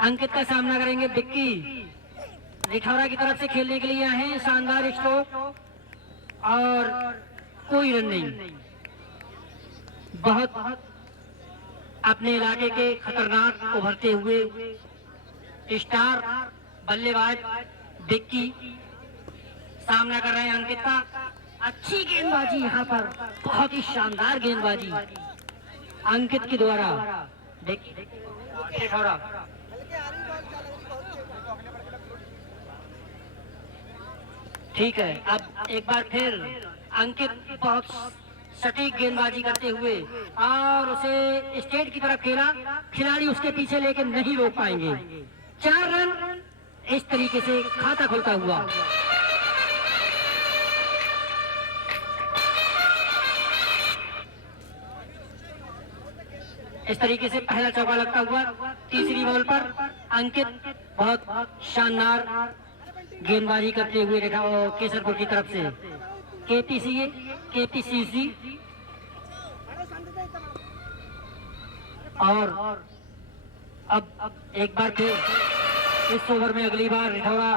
अंकित का सामना करेंगे विक्की। रिठौरा की तरफ से खेलने के लिए आए हैं, शानदार स्ट्रोक और कोई रन नहीं। बहुत अपने इलाके के खतरनाक उभरते हुए स्टार बल्लेबाज विक्की सामना कर रहे हैं अंकित का। अच्छी गेंदबाजी यहाँ पर, बहुत ही शानदार गेंदबाजी अंकित के द्वारा। रिठौरा ठीक है। अब एक बार फिर अंकित बहुत सटीक गेंदबाजी करते हुए और उसे स्टेट की तरफ खेला, खिलाड़ी उसके पीछे लेके नहीं रोक पाएंगे। 4 रन इस तरीके से खाता खुलता हुआ। इस तरीके से पहला चौका लगता हुआ। तीसरी बॉल पर अंकित बहुत शानदार गेंदबाजी करते हुए केसरपुर की तरफ से। केपीसीसी और अब एक बार फिर इस ओवर में अगली बार रिठौरा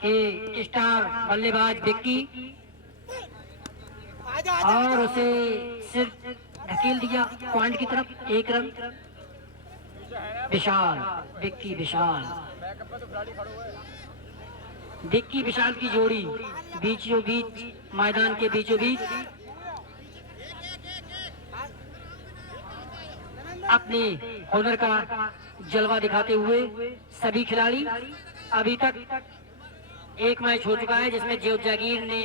के स्टार बल्लेबाज विक्की और उसे सिर्फ ढकेल दिया पॉइंट की तरफ। 1 रन। विशाल विक्की विशाल की जोड़ी बीचों बीच मैदान के बीचों बीच अपने हुनर का जलवा दिखाते हुए सभी खिलाड़ी। अभी तक एक मैच हो चुका है जिसमें ज्योत जागीर ने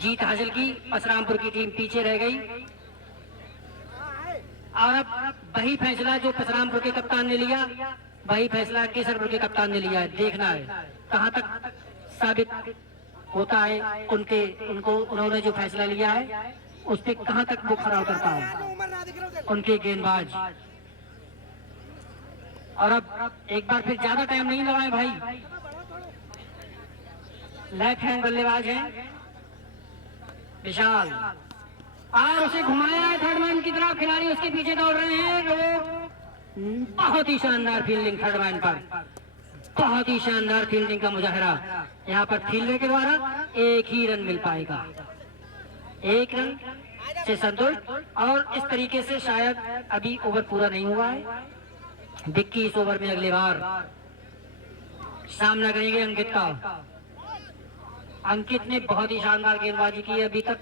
जीत हासिल की, परशुरामपुर की टीम पीछे रह गई। और अब वही फैसला जो परशुरामपुर के कप्तान ने लिया, वही फैसला केसरपुर के कप्तान ने लिया है। देखना है कहां तक साबित होता है उन्होंने जो फैसला लिया है उस पर कहां तक वो खरा उतरता है उनके गेंदबाज। और अब एक बार फिर ज्यादा टाइम नहीं लगाए भाई। लेफ्ट हैंड बल्लेबाज है विशाल और उसे घुमाया है थर्ड मैन की तरफ। खिलाड़ी उसके पीछे दौड़ रहे हैं। बहुत ही शानदार फील्डिंग थर्ड मैन पर, बहुत ही शानदार फील्डिंग का मुजाहरा। यहाँ पर फील्डर के द्वारा 1 ही रन मिल पाएगा। 1 रन से संतुष्ट। और इस तरीके से शायद अभी ओवर पूरा नहीं हुआ है। विक्की इस ओवर में अगली बार सामना करेंगे अंकित का। अंकित ने बहुत ही शानदार गेंदबाजी की है अभी तक।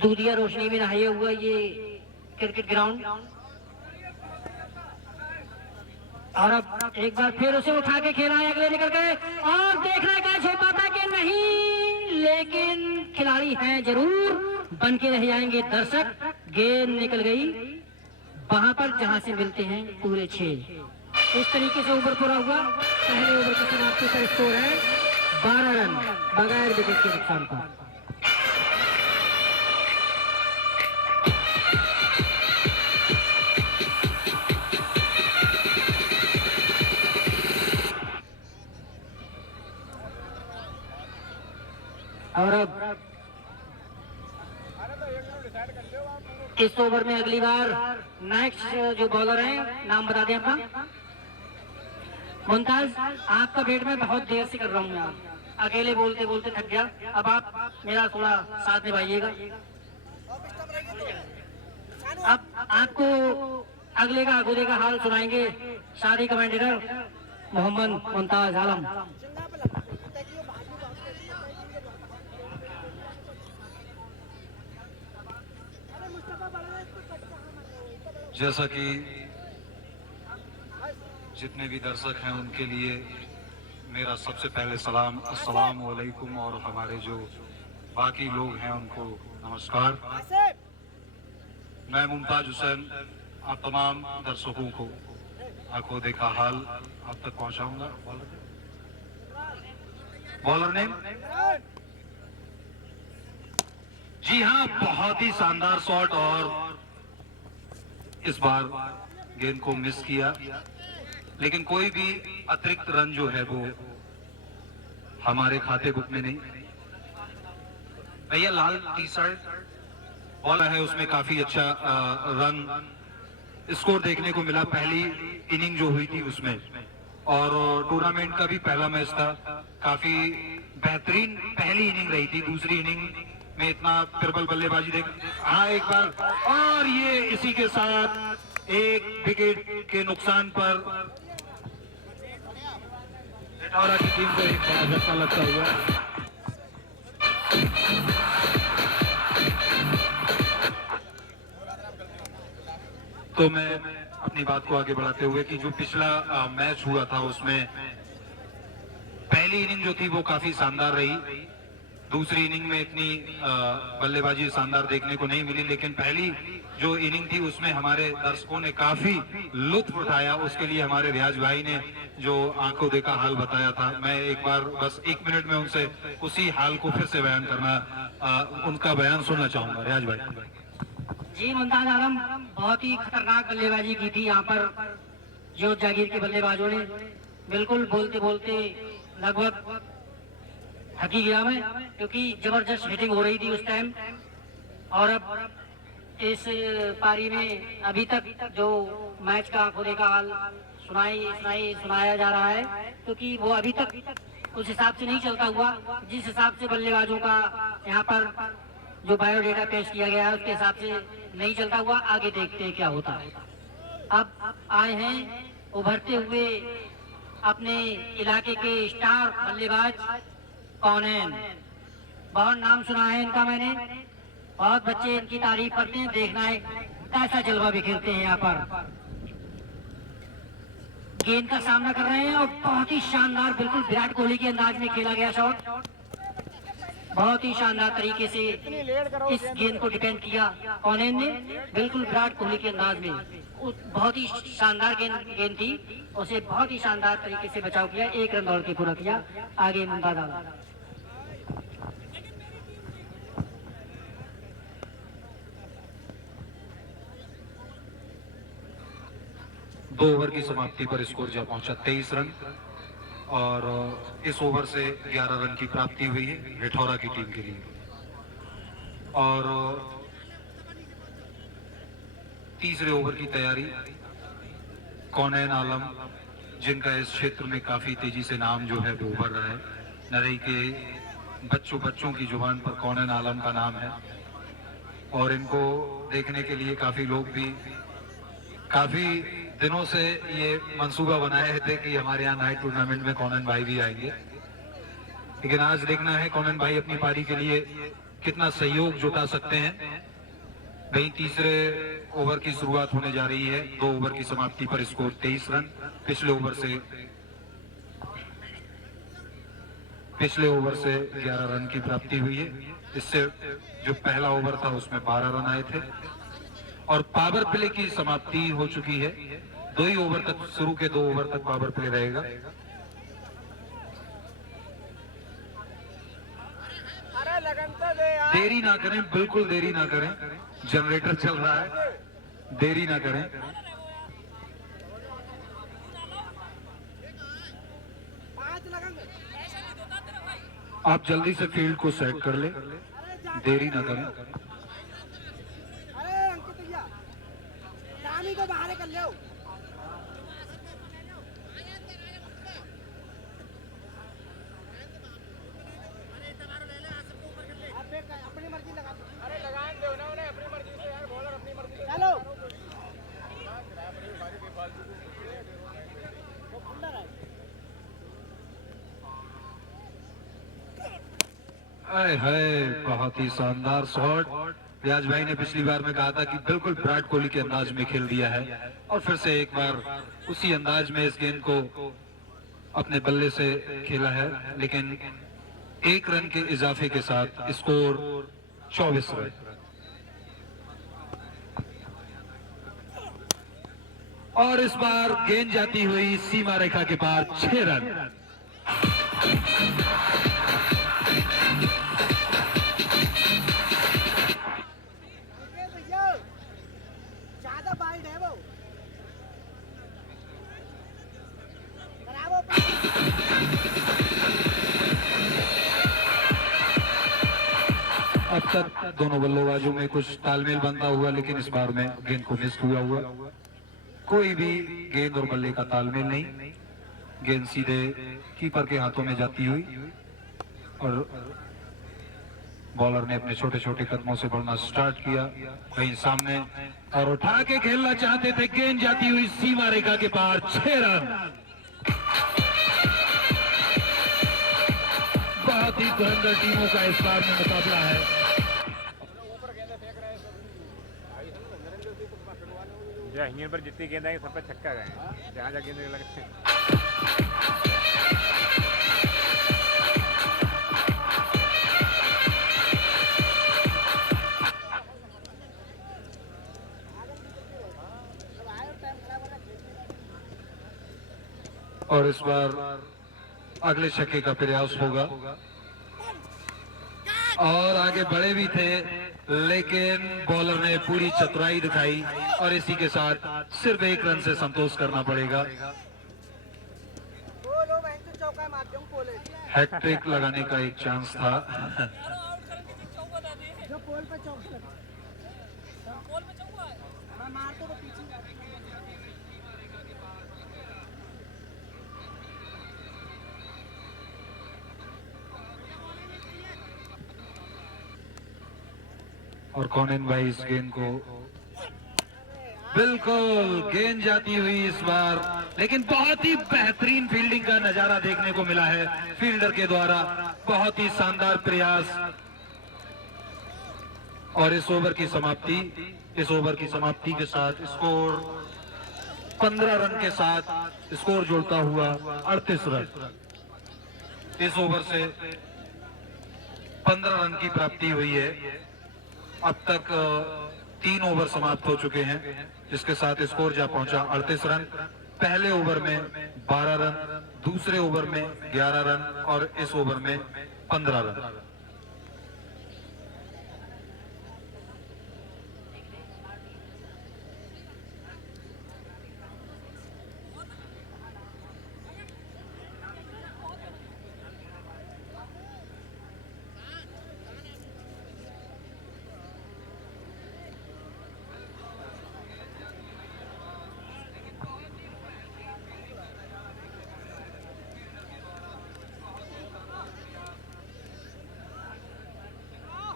दूधिया रोशनी में नहाया हुआ ये क्रिकेट ग्राउंड। और अब एक बार फिर उसे उठा के खेला है, अगले निकल गए और देखना कैच हो पाता कि नहीं, लेकिन खिलाड़ी हैं जरूर, बन के रह जाएंगे दर्शक। गेंद निकल गई वहां पर जहां से मिलते हैं पूरे 6। इस तरीके से ओवर पूरा हुआ। पहले ओवर की समाप्ति का स्कोर है 12 रन बगैर विकेट के नुकसान पर। और अब इस ओवर में अगली बार नेक्स्ट जो बॉलर हैं, नाम बता दें आपका। मुमताज, आपका वेट में बहुत देर से कर रहा हूँ यार, अकेले बोलते बोलते थक गया। अब आप मेरा थोड़ा साथ निभाइएगा। अब आपको अगले का अगले का हाल सुनाएंगे शादी कमेंटेटर मोहम्मद मुमताज आलम। जैसा कि जितने भी दर्शक हैं उनके लिए मेरा सबसे पहले सलाम, अस्सलाम वालेकुम, और हमारे जो बाकी लोग हैं उनको नमस्कार। मैं मुमताज हुसैन आप तमाम दर्शकों को आंखों देखा हाल अब तक पहुंचाऊंगा। बॉलर नेम, जी हाँ, बहुत ही शानदार शॉट और इस बार गेंद को मिस किया, लेकिन कोई भी अतिरिक्त रन जो है वो हमारे खाते बुक में नहीं। भैया लाल टी शर्ट बॉलर है, उसमें काफी अच्छा रन स्कोर देखने को मिला। पहली इनिंग जो हुई थी उसमें, और टूर्नामेंट का भी पहला मैच था। काफी बेहतरीन पहली इनिंग रही थी। दूसरी इनिंग में इतना ट्रिपल बल्लेबाजी देख, हाँ एक बार, और ये इसी के साथ एक विकेट के नुकसान पर हेठौरा की टीम को एक बड़ा झटका लगता हुआ। तो मैं अपनी बात को आगे बढ़ाते हुए कि जो पिछला मैच हुआ था उसमें पहली इनिंग जो थी वो काफी शानदार रही। दूसरी इनिंग में इतनी बल्लेबाजी शानदार देखने को नहीं मिली, लेकिन पहली जो इनिंग थी उसमें हमारे दर्शकों ने काफी लुत्फ उठाया। उसके लिए हमारे रियाज भाई ने जो आंखों देखा हाल बताया था, मैं एक बार बस 1 मिनट में उनसे उसी हाल को फिर से बयान करना, उनका बयान सुनना चाहूंगा। रियाज भाई। जी, मुमताज आलम, बहुत ही खतरनाक बल्लेबाजी की थी यहाँ पर जो जागीर के बल्लेबाजों ने। बिल्कुल बोलते बोलते लगभग थकी गया मैं, क्योंकि जबरदस्त हिटिंग हो रही थी उस टाइम। और अब इस पारी में अभी तक जो मैच का आंखों देखा हाल सुनाया जा रहा है, क्योंकि वो अभी तक उस हिसाब से नहीं चलता हुआ जिस हिसाब से बल्लेबाजों का यहाँ पर जो बायोडेटा पेश किया गया है उसके हिसाब से नहीं चलता हुआ। आगे देखते हैं क्या होता है। अब आए हैं उभरते हुए अपने इलाके के स्टार बल्लेबाज कौनैन। बहुत नाम सुना है इनका मैंने, बहुत बच्चे इनकी तारीफ करते हैं। देखना है कैसा जलवा बिखेरते हैं यहाँ पर। गेंद का सामना कर रहे हैं और बहुत ही शानदार, बिल्कुल विराट कोहली के अंदाज में खेला गया शॉट। बहुत ही शानदार तरीके से इस गेंद को डिफेंड किया कौनैन ने, बिल्कुल विराट कोहली के अंदाज में। बहुत ही शानदार गेंद थी, उसे बहुत ही शानदार तरीके से बचाव किया। 1 रन दौड़ के पूरा किया। आगे मुमताज आलम। 2 ओवर की समाप्ति पर स्कोर जा पहुंचा 23 रन, और इस ओवर से 11 रन की प्राप्ति हुई है हेठौरा की टीम के लिए। और तीसरे ओवर की तैयारी कौनैन आलम, जिनका इस क्षेत्र में काफी तेजी से नाम जो है वो उभर रहा है। नरई के बच्चों की जुबान पर कौनैन आलम का नाम है, और इनको देखने के लिए काफी लोग भी काफी दिनों से ये मंसूबा बनाए थे कि हमारे यहाँ नाइट टूर्नामेंट में कौनैन भाई भी आएंगे। लेकिन आज देखना है कौनैन भाई अपनी पारी के लिए कितना सहयोग जुटा सकते हैं। वहीं तीसरे ओवर की शुरुआत होने जा रही है। 2 ओवर की समाप्ति पर स्कोर 23 रन। पिछले ओवर से 11 रन की प्राप्ति हुई है। इससे जो पहला ओवर था उसमें 12 रन आए थे, और पावर प्ले की समाप्ति हो चुकी है। 2 ही ओवर तक, शुरू के 2 ओवर तक पावर प्ले रहेगा। देरी ना करें, बिल्कुल देरी ना करें, जनरेटर चल रहा है, देरी ना करें। आप जल्दी से फील्ड को सेट कर ले, देरी ना करें। अरे अंकित भैया, रानी को बाहर कर लो। अपनी मर्जी लगा दो। अरे लगान दो ना उन्हें अपनी मर्जी से यार, बॉलर अपनी मर्जी से। चलो वो खुला है। हाय हाय, बहुत ही शानदार शॉट। रियाज भाई ने पिछली बार में कहा था कि बिल्कुल विराट कोहली के अंदाज में खेल दिया है, और फिर से एक बार उसी अंदाज में इस गेंद को अपने बल्ले से खेला है। लेकिन 1 रन के इजाफे के साथ स्कोर 24 रन। और इस बार गेंद जाती हुई सीमा रेखा के पार 6 रन। ज्यादा वाइड है वो। अब तक दोनों बल्लेबाजों में कुछ तालमेल बनता हुआ, लेकिन इस बार में गेंद को मिस हुआ। कोई भी गेंद और बल्ले का तालमेल नहीं। गेंद सीधे कीपर के हाथों में जाती हुई और बॉलर ने अपने छोटे छोटे कदमों से बढ़ना स्टार्ट किया कहीं सामने और उठा के खेलना चाहते थे। गेंद जाती हुई सीमा रेखा के पार, 6 रन। बहुत ही धुरंधर टीमों का इस बार में मुकाबला है। जहाँ पर जितनी गेंद आएंगे सब पे छक्का गए, जहाँ जहाँ गेंद लगे। और इस बार अगले छक्के का प्रयास होगा और आगे बढ़े भी थे, लेकिन बॉलर ने पूरी चतुराई दिखाई और इसी के साथ सिर्फ 1 रन से संतोष करना पड़ेगा। हैट्रिक लगाने का एक चांस था। जो पोल पे चौका लगा, पोल पे चौका है, मैं मारते तो पीछे और कॉनिन भाई इस गेंद को बिल्कुल गेंद जाती हुई इस बार, लेकिन बहुत ही बेहतरीन फील्डिंग का नजारा देखने को मिला है फील्डर के द्वारा। बहुत ही शानदार प्रयास और इस ओवर की समाप्ति के साथ स्कोर 15 रन के साथ स्कोर जोड़ता हुआ 38 रन। इस ओवर से 15 रन की प्राप्ति हुई है। अब तक 3 ओवर समाप्त हो चुके हैं, जिसके साथ स्कोर जा पहुंचा 38 रन। पहले ओवर में 12 रन, दूसरे ओवर में 11 रन और इस ओवर में 15 रन।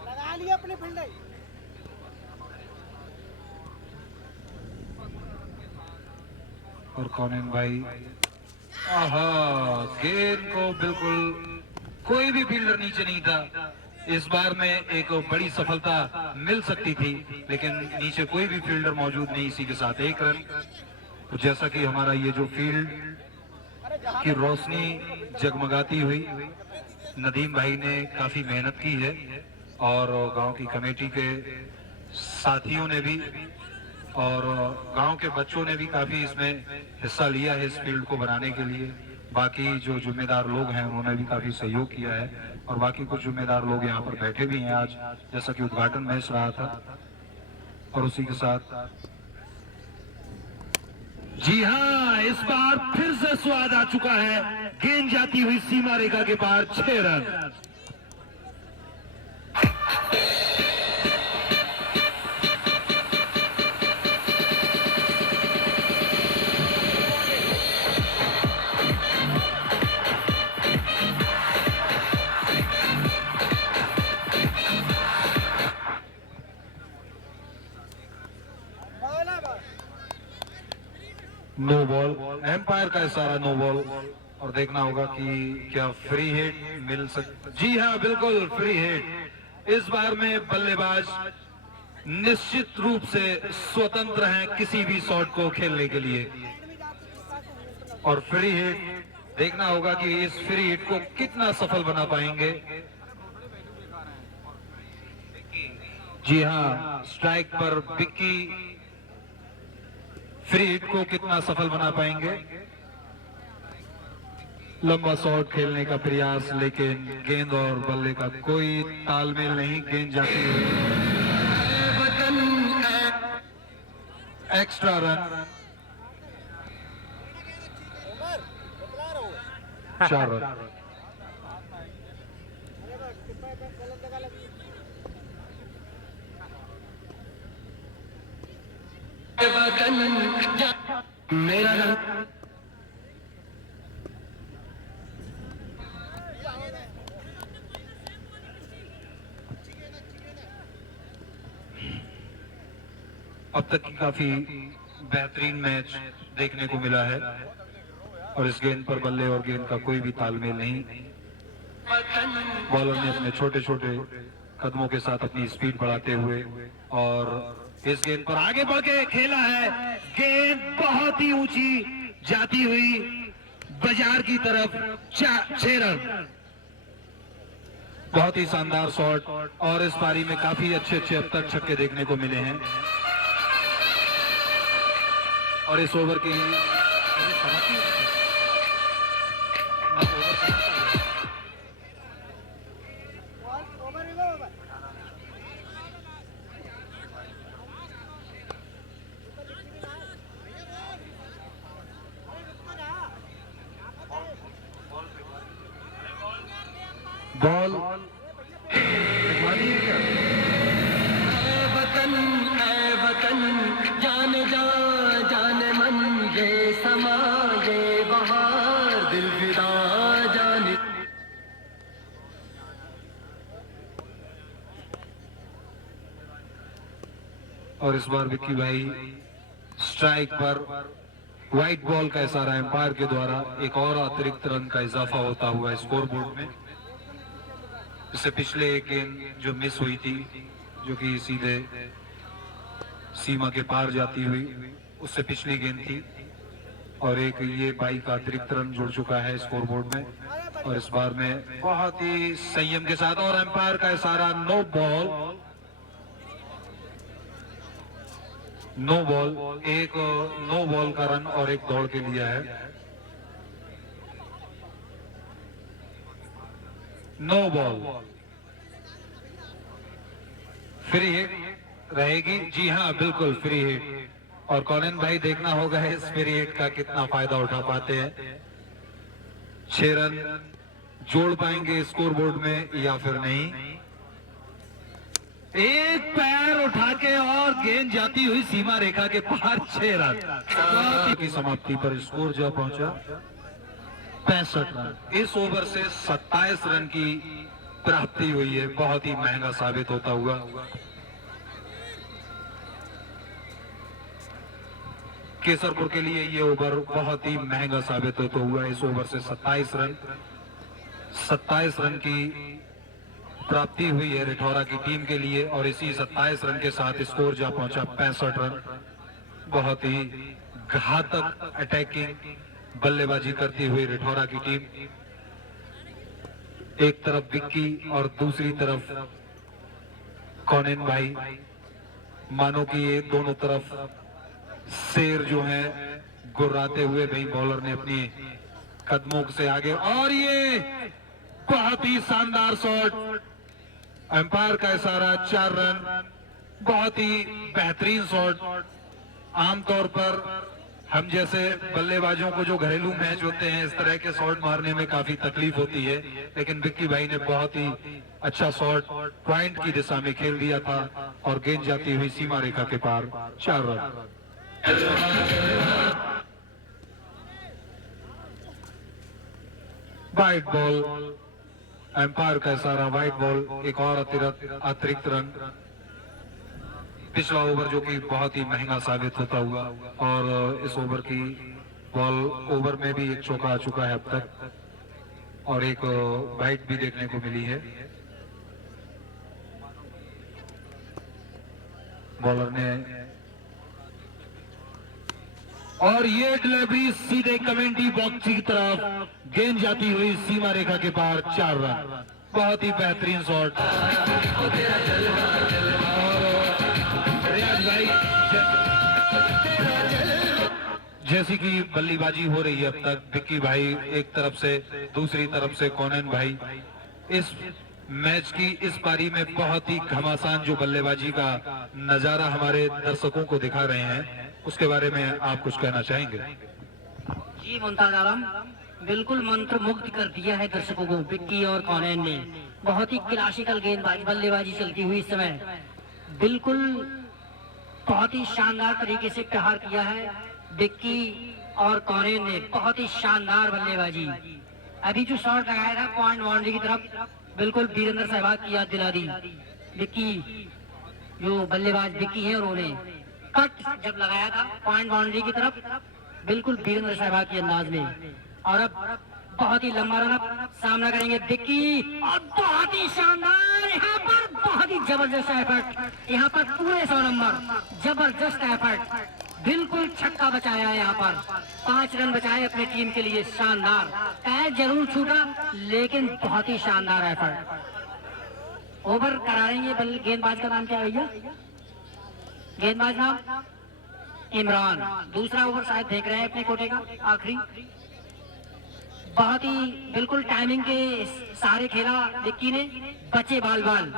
लगा लिया अपने फंडे। और कॉनिन भाई गेंद को बिल्कुल कोई भी फील्डर नीचे नहीं था। इस बार में एक बड़ी सफलता मिल सकती थी, लेकिन नीचे कोई भी फील्डर मौजूद नहीं। इसी के साथ 1 रन। तो जैसा कि हमारा ये जो फील्ड की रोशनी जगमगाती हुई, नदीम भाई ने काफी मेहनत की है और गांव की कमेटी के साथियों ने भी और गांव के बच्चों ने भी काफी इसमें हिस्सा लिया है इस फील्ड को बनाने के लिए। बाकी जो जिम्मेदार लोग हैं उन्होंने भी काफी सहयोग किया है और बाकी कुछ जिम्मेदार लोग यहाँ पर बैठे भी हैं आज, जैसा कि उद्घाटन मैच रहा था। और उसी के साथ जी हाँ, इस बार फिर से स्वाद आ चुका है। गेंद जाती हुई सीमा रेखा के पार, 6 रन। नो बॉल, एम्पायर का इशारा नो बॉल। और देखना होगा कि क्या फ्री हिट मिल सकता। जी हाँ, बिल्कुल फ्री हिट। इस बार में बल्लेबाज निश्चित रूप से स्वतंत्र हैं किसी भी शॉट को खेलने के लिए। और फ्री हिट देखना होगा कि इस फ्री हिट को कितना सफल बना पाएंगे। जी हाँ, स्ट्राइक पर बिक्की फ्री हिट को कितना सफल बना पाएंगे। लंबा शॉट खेलने का प्रयास, लेकिन गेंद और बल्ले का कोई तालमेल नहीं। गेंद जाती है, एक्स्ट्रा रन, 4 रन। मेरा रन। अब तक की काफी बेहतरीन मैच देखने को मिला है और इस गेंद पर बल्ले और गेंद का कोई भी तालमेल नहीं। बॉलर ने अपने छोटे छोटे कदमों के साथ अपनी स्पीड बढ़ाते हुए और इस गेंद पर आगे बढ़ के खेला है। गेंद बहुत ही ऊंची जाती हुई बाजार की तरफ 6 रन। बहुत ही शानदार शॉट और इस पारी में काफी अच्छे अब तक छक्के देखने को मिले हैं और इस ओवर की बॉल वतन जाने जा जाने मन ये समा ये बहार दिल फिदा जाने। और इस बार विक्की भाई स्ट्राइक पर व्हाइट बॉल का इशारा एम्पायर के द्वारा एक और अतिरिक्त रन का इजाफा होता हुआ स्कोर बोर्ड में। इससे पिछले एक गेंद जो मिस हुई थी जो कि सीधे सीमा के पार जाती हुई, उससे पिछली गेंद थी और एक ये 22 का अतिरिक्त रन जुड़ चुका है स्कोर बोर्ड में। और इस बार में बहुत ही संयम के साथ और एम्पायर का इशारा नो बॉल, एक नो बॉल का रन और एक दौड़ के लिया है। नो बॉल, फ्री हिट रहेगी। जी हाँ, बिल्कुल फ्री हिट। और कॉलिन भाई देखना होगा इस फ्री हिट का कितना फायदा उठा पाते हैं। 6 रन जोड़ पाएंगे स्कोर बोर्ड में या फिर नहीं। एक पैर उठा के और गेंद जाती हुई सीमा रेखा के पार 6 रन की समाप्ति पर स्कोर जो पहुंचा 65 रन। इस ओवर से 27 रन की प्राप्ति हुई है, बहुत ही महंगा साबित होता हुआ। केसरपुर के लिए ये ओवर बहुत ही महंगा साबित होता हुआ। इस ओवर से 27 रन की प्राप्ति हुई है रिठौरा की टीम के लिए और इसी 27 रन के साथ स्कोर जा पहुंचा 65 रन। बहुत ही घातक अटैकिंग बल्लेबाजी करती हुई रिठौरा की टीम। एक तरफ विक्की और दूसरी तरफ कॉनिन भाई, मानो कि ये दोनों तरफ शेर जो है गुर्राते हुए भाई बॉलर ने अपनी कदमों से आगे और ये बहुत ही शानदार शॉट, एम्पायर का इशारा 4 रन। बहुत ही बेहतरीन शॉट। आमतौर पर हम जैसे बल्लेबाजों को जो घरेलू मैच होते हैं इस तरह के शॉट मारने में काफी तकलीफ होती है, लेकिन विक्की भाई ने बहुत ही अच्छा शॉट पॉइंट की दिशा में खेल दिया था और गेंद जाती हुई सीमा रेखा के पार 4 रन। वाइट बॉल, एम्पायर का इशारा वाइट बॉल, एक और अतिरिक्त रन। पिछला ओवर जो कि बहुत ही महंगा साबित होता हुआ और इस ओवर की बॉल ओवर में भी एक चौका आ चुका है अब तक और एक वाइट भी देखने को मिली है। बॉलर ने और ये डिलीवरी सीधे कमेंट्री बॉक्स की तरफ, गेंद जाती हुई सीमा रेखा के पार 4 रन। बहुत ही बेहतरीन शॉट। जैसी कि बल्लेबाजी हो रही है अब तक, विक्की भाई एक तरफ से, दूसरी तरफ से कॉनिन भाई, इस मैच की इस पारी में बहुत ही घमासान जो बल्लेबाजी का नजारा हमारे दर्शकों को दिखा रहे हैं, उसके बारे में आप कुछ कहना चाहेंगे? जी मुमताज आलम, बिल्कुल मंत्र मुग्ध कर दिया है दर्शकों को विक्की और कॉनिन ने। बहुत ही क्लासिकल गेंदबाजी बल्लेबाजी चलती हुई इस समय, बिल्कुल बहुत ही शानदार तरीके से प्रहार किया है। विक्की और कॉरेन ने बहुत ही शानदार बल्लेबाजी। अभी जो शॉट लगाया था पॉइंट बाउंड्री की तरफ, बिल्कुल वीरेंद्र सहवाग की याद दिला दी। विक्की जो बल्लेबाज विक्की है उन्होंने कट जब लगाया था पॉइंट बाउंड्री की तरफ, बिल्कुल वीरेंद्र सहवाग के अंदाज में। और अब बहुत ही लंबा रन सामना करेंगे विक्की, और बहुत ही शानदार यहाँ पर बहुत ही जबरदस्त एफर्ट, यहाँ पर पूरे 100 नंबर, जबरदस्त एफर्ट, बिल्कुल छक्का बचाया है यहाँ पर। 5 रन बचाए अपने टीम के लिए, शानदार। पैर जरूर छूटा लेकिन बहुत ही शानदार एफर्ट। ओवर कराएंगे गेंदबाज का नाम क्या है भैया? गेंदबाज नाम इमरान। दूसरा ओवर शायद देख रहे हैं अपने कोटे का, आखिरी। बहुत ही बिल्कुल टाइमिंग के सारे खेला विक्की ने, बचे बाल बाल,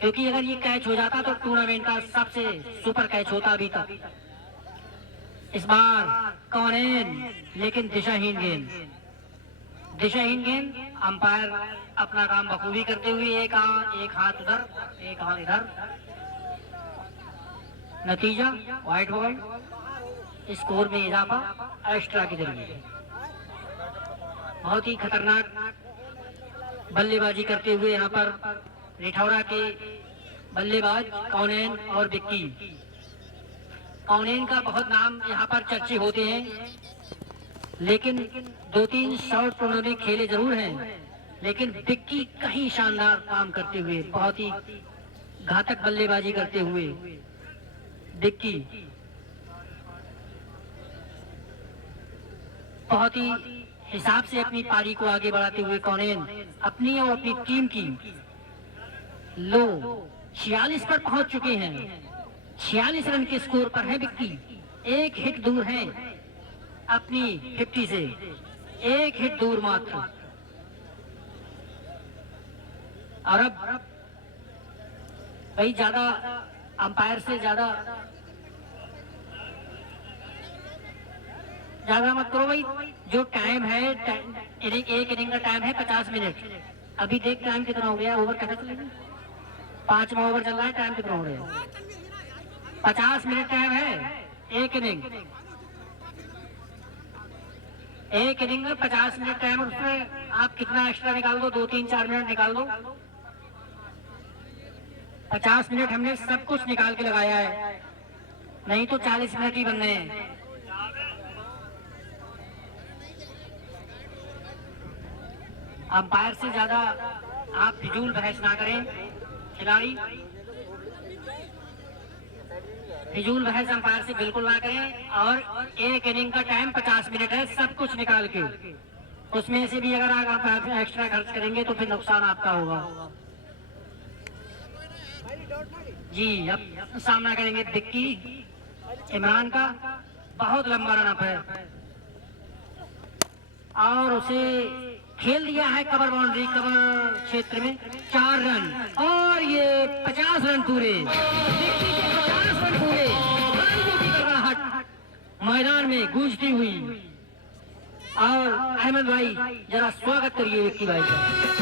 क्योंकि अगर ये कैच हो जाता तो टूर्नामेंट का सबसे सुपर कैच होता अभी तक। इस बार कॉरेन, लेकिन दिशाहीन गेंद, दिशाहीन गेंद। अंपायर अपना काम बखूबी करते हुए एक हाथ उधर, एक हाथ इधर। नतीजा व्हाइट बॉल, स्कोर में इजाफा एक्स्ट्रा के जरिए। बहुत ही खतरनाक बल्लेबाजी करते हुए यहाँ पर रिठौरा के बल्लेबाज कॉनेन और विक्की। कॉनेन का बहुत नाम यहाँ पर चर्चे होते हैं, लेकिन 2-3 शॉट उन्होंने खेले जरूर हैं, लेकिन विक्की कहीं शानदार काम करते हुए, बहुत ही घातक बल्लेबाजी करते हुए विक्की बहुत ही हिसाब से अपनी पारी को आगे बढ़ाते हुए कॉनेन अपनी और अपनी टीम की लो 46 पर पहुंच चुके हैं। 46 रन के स्कोर पर है विक्की, एक हिट दूर है अपनी 50 से, एक हिट दूर मात्र। और अब भाई ज्यादा अंपायर से ज्यादा मत करो भाई। जो टाइम है एक इनिंग का टाइम है 50 मिनट। अभी देख टाइम कितना हो गया, ओवर कैसे चलेगा? 5वां ओवर चल रहा है, टाइम कितना हो गया? 50 मिनट टाइम है एक इनिंग। एक इनिंग में 50 मिनट टाइम, उसमें आप कितना एक्स्ट्रा निकाल दो, 2-3-4 मिनट निकाल दो। 50 मिनट हमने सब कुछ निकाल के लगाया है, नहीं तो 40 मिनट ही बनने हैं। अंपायर से ज्यादा आप फिजूल बहस ना करें खिलाड़ी, फिजूल बहस अंपायर से बिल्कुल ना करें। और एक इनिंग का टाइम 50 मिनट है, सब कुछ निकाल के, उसमें से भी अगर आप एक्स्ट्रा खर्च करेंगे तो फिर नुकसान आपका होगा। जी अब सामना करेंगे विक्की इमरान का। बहुत लंबा रन अप है और उसे खेल दिया है कवर बाउंड्री, कवर क्षेत्र में 4 रन, और ये 50 रन पूरे, विक्की के 50 रन पूरे। मैदान में गूंजती हुई। और अहमद भाई जरा स्वागत करिए विक्की भाई का।